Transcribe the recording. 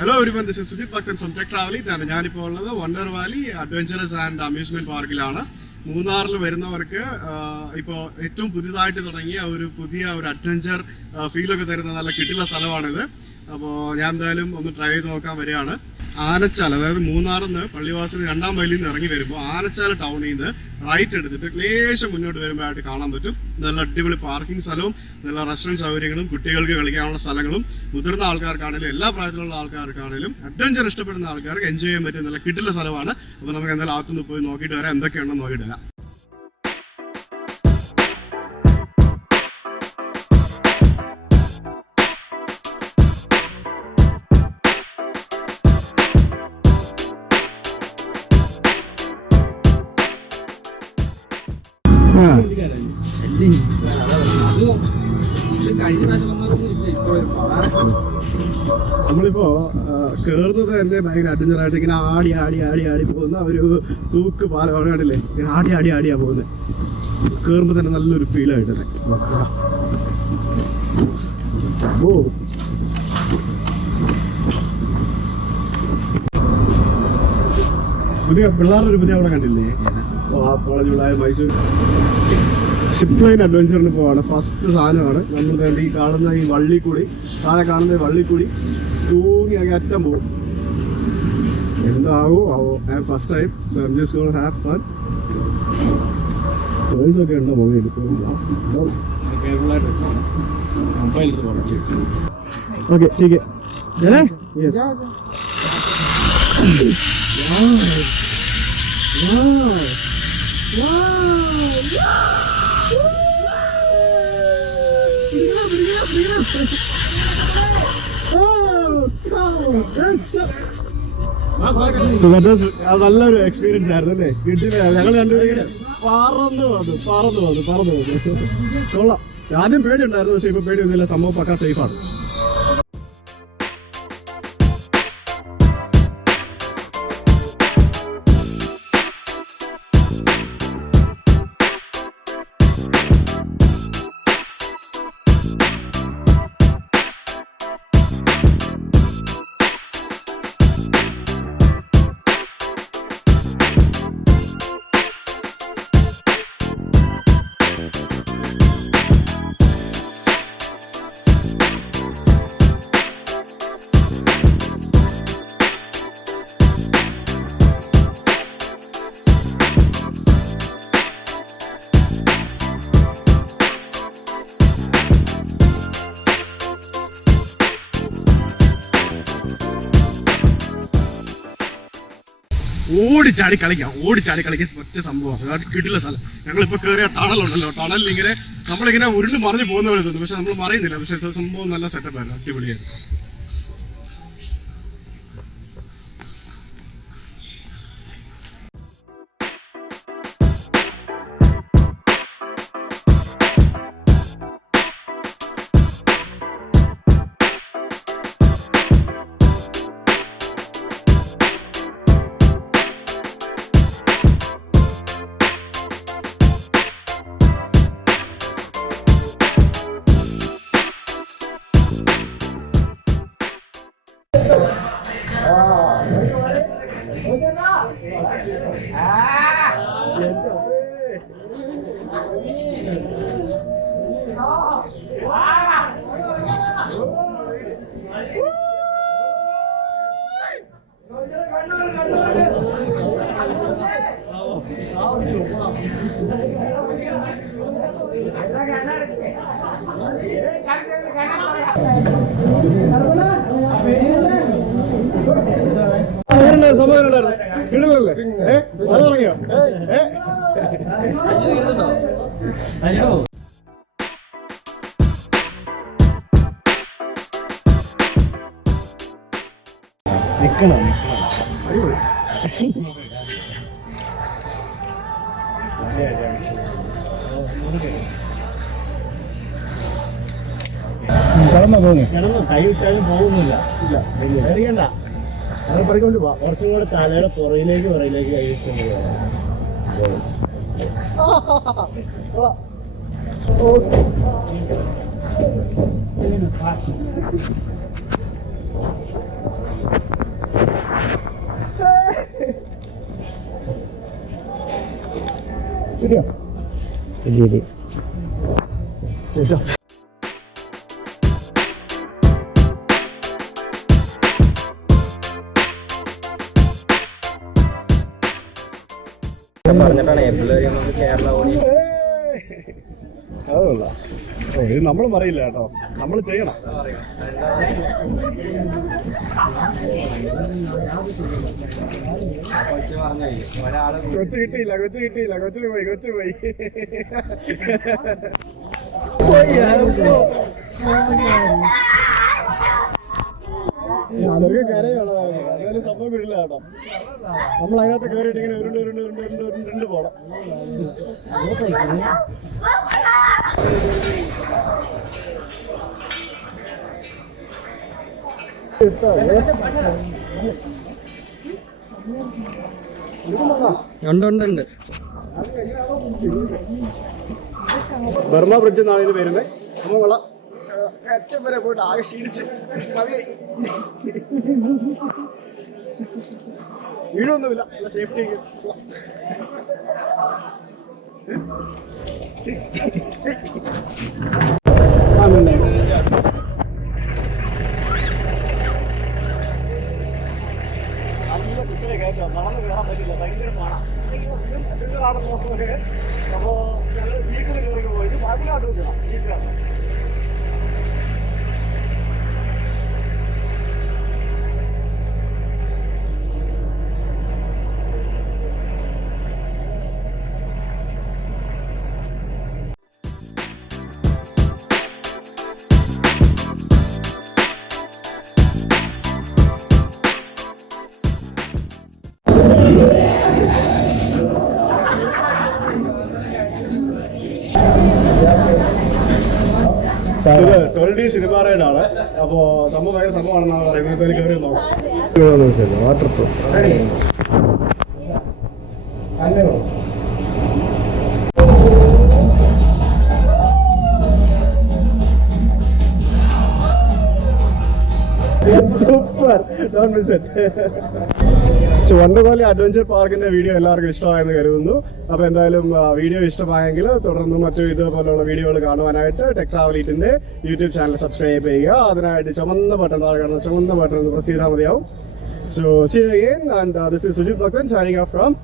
Hello everyone, this is Sujit Bhaktan from Tech Traveling. ഞാനിപ്പോൾ ഉള്ളത് Wonder Valley adventurous and amusement പാർക്കിലാണ്. മൂന്നാറിൽ വരുന്നവർക്ക് ഇപ്പോൾ ഏറ്റവും പുതിയതായിട്ട് തുടങ്ങിയ പുതിയ അഡ്വഞ്ചർ ഫീലൊക്കെ തരുന്ന നല്ല കിട്ടുന്ന സ്ഥലമാണിത്. അപ്പോൾ ഞാൻ എന്തായാലും ഒന്ന് ട്രൈ ചെയ്ത് നോക്കാൻ വരികയാണ്. ആനച്ചാൽ, അതായത് മൂന്നാറിൽ നിന്ന് പള്ളിവാസൽ 2ാം മൈലിൽ നിന്ന് ഇറങ്ങി വരുമ്പോൾ ആനച്ചാൽ ടൗണിൽ നിന്ന് റൈറ്റ് എടുത്തിട്ട് ലേശം മുന്നോട്ട് വരുമ്പോഴായിട്ട് കാണാൻ പറ്റും നല്ല അടിപൊളി പാർക്കിംഗ് സ്ഥലവും നല്ല റെസ്റ്റോറൻറ്റ് സൗകര്യങ്ങളും കുട്ടികൾക്ക് കളിക്കാനുള്ള സ്ഥലങ്ങളും മുതിർന്ന ആൾക്കാർക്കാണെങ്കിലും എല്ലാ പ്രായത്തിലുള്ള ആൾക്കാർക്കാണെങ്കിലും അഡ്വഞ്ചർ ഇഷ്ടപ്പെടുന്ന ആൾക്കാർക്ക് എൻജോയ് ചെയ്യാൻ പറ്റിയ നല്ല കിട്ടുന്ന സ്ഥലമാണ്. അപ്പോൾ നമുക്ക് എന്തായാലും അകത്തുനിന്ന് പോയി നോക്കിയിട്ട് വരാം, എന്തൊക്കെയാണെന്ന് നോക്കിയിട്ട് വരാം. നമ്മളിപ്പോ കേറുന്നത് തന്നെ ഭയങ്കര അഡ്വഞ്ചറായിട്ട് ഇങ്ങനെ ആടി ആടി ആടി ആടി പോകുന്ന ഒരു തൂക്ക് പാലമാണ്. കണ്ടില്ലേ, ഇങ്ങനെ ആടി ആടി ആടിയാ പോകുന്നത്. കേറുമ്പോ തന്നെ നല്ലൊരു ഫീലായിട്ട് തന്നെ. ഓ പിള്ളേരുടെ പുതിയ അവിടെ കണ്ടില്ലേ, കോളേജ് പിള്ളേർ മൈസൂർ ഷിപ്പ് ലൈൻ അഡ്വഞ്ചറിന് പോവാണ്. ഫസ്റ്റ് സാധനമാണ് നമ്മൾ വേണ്ടി ഈ കാണുന്ന ഈ വള്ളിക്കൂടി, താഴെ കാണുന്ന ഈ വള്ളിക്കൂടി തൂങ്ങി അങ്ങ് അറ്റം പോകും. എന്താവോ ആവോ, I am first time, so I am just gonna have fun. Toys ഒക്കെ ഉണ്ടോ മൊബൈൽ? ഓക്കെ ठीक है चले. यस നല്ലൊരു എക്സ്പീരിയൻസ് ആയിരുന്നു അല്ലേ? കിട്ടില്ല, ഞങ്ങൾ രണ്ടുപേരും പറന്നു വന്നു. കൊള്ളാം. ആദ്യം പേടിയുണ്ടായിരുന്നു, പക്ഷെ ഇപ്പൊ പേടിയൊന്നുമില്ല, സംഭവം പക്കാ സേഫാണ്. ഓടിച്ചാടി കളിക്കാൻ പറ്റിയ സംഭവമാണ്. കിട്ടില്ല സ്ഥലം. ഞങ്ങളിപ്പോ കയറിയ ടണലുണ്ടല്ലോ, ടണലിൽ ഇങ്ങനെ നമ്മളിങ്ങനെ ഉരുണ്ട് മറിഞ്ഞു പോകുന്ന പോലെ തോന്നുന്നു, പക്ഷെ നമ്മൾ മറിയുന്നില്ല. പക്ഷെ സംഭവം നല്ല സെറ്റപ്പായിരുന്നു, അടിപൊളിയായിരുന്നു. സമാധാനം കിടലല്ലേ? അതറിയോ? നിക്കണം അടിപൊളി. കിടന്നു കൈ വിട്ടാലും പോകുന്നില്ല. അറിയണ്ട, അത് പറിക്കൊണ്ട് പോവാം. കുറച്ചും കൂടെ തലയുടെ പുറയിലേക്ക് കൈ വെച്ചുകൊണ്ട് പോകാം. ശരി. പറഞ്ഞിട്ടാണ് ഏപ്രിൽ കേരള ഓടി. അതല്ല, ഇത് നമ്മൾ പറയില്ല കേട്ടോ, നമ്മൾ ചെയ്യണം. കൊച്ചു കിട്ടിയില്ല, കൊച്ചു പോയി. അതൊക്കെ കരയാണോ? എന്തായാലും സംഭവം വിടില്ല കേട്ടോ. നമ്മൾ അതിനകത്ത് കയറിയിട്ട് ഇങ്ങനെ ഉരുണ്ട് പോണം. ഉണ്ട്. ബർമ ബ്രിഡ്ജ് എന്നാണ് ഇതിന് വരുന്നത്. നമ്മളെ ഏറ്റവും വരെ പോയിട്ട് ആകെ ക്ഷീണിച്ച് മതിയായി. വീഴൊന്നുമില്ല, നല്ല സേഫ്റ്റി. കുട്ടികളെ കയറ്റാം, നടന്ന് കയറാൻ പറ്റില്ല, ഭയങ്കര പാടാണ്. അപ്പോൾ ഞങ്ങൾ ജീപ്പിൽ കയറി പോയിട്ട് ബാക്കിലോട്ട് വെക്കണം. ജീപ്പിലാണ് ഇത് 12D സിനിമ റൈഡാണ്. അപ്പോൾ സംഭവം ഭയങ്കര സംഭവമാണെന്നാണ് പറയുന്നത്. എന്തായാലും കയറി നോക്കാം. Waterproof super, don't miss it. Wonder Valley adventure പാർക്കിന്റെ വീഡിയോ എല്ലാവർക്കും ഇഷ്ടമായെന്ന് കരുതുന്നു. അപ്പോൾ എന്തായാലും വീഡിയോ ഇഷ്ടമായെങ്കിൽ തുടർന്ന് മറ്റു ഇതുപോലുള്ള വീഡിയോകൾ കാണുവാനായിട്ട് ടെക് ട്രാവലീറ്റിന്റെ യൂട്യൂബ് ചാനൽ സബ്സ്ക്രൈബ് ചെയ്യുക. അതിനായിട്ട് ചുമന്ന ബട്ടൺ താഴെ കാണുന്ന ചുമന്ന ബട്ടൺ പ്രസ് ചെയ്താൽ മതിയാവും. So see you again, and this is Sujit Bhaktan signing off from